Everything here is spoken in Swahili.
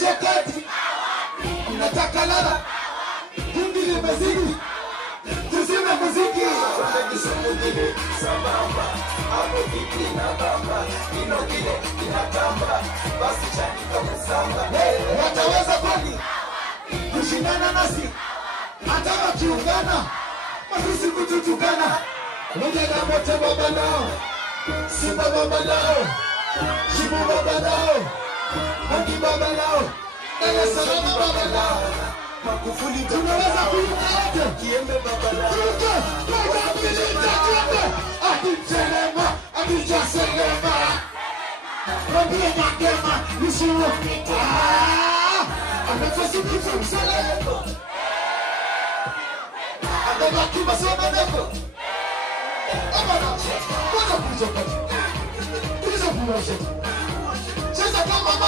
Chokati unataka lala kundi limezidi tuzime muziki kisungudile sambamba hapo vipi na bamba inogile inatamba basi chanika msamba wataweza kwani kushindana nasi hata wakiungana matusi kututukana moja na mote baba nao simba baba nao shibu baba nao Mangi baba nao Daya salama baba nao Makufuli tunaweza kuimba yote Kiembe baba nao Tuke, tuka pilita tuke Adichelema, adichaselema Mwambie nyangema, nishuo Amefasi kifu msaleko Amebaki masoma neko Amana, mwana kuja kati Kuja kuja Cheza kama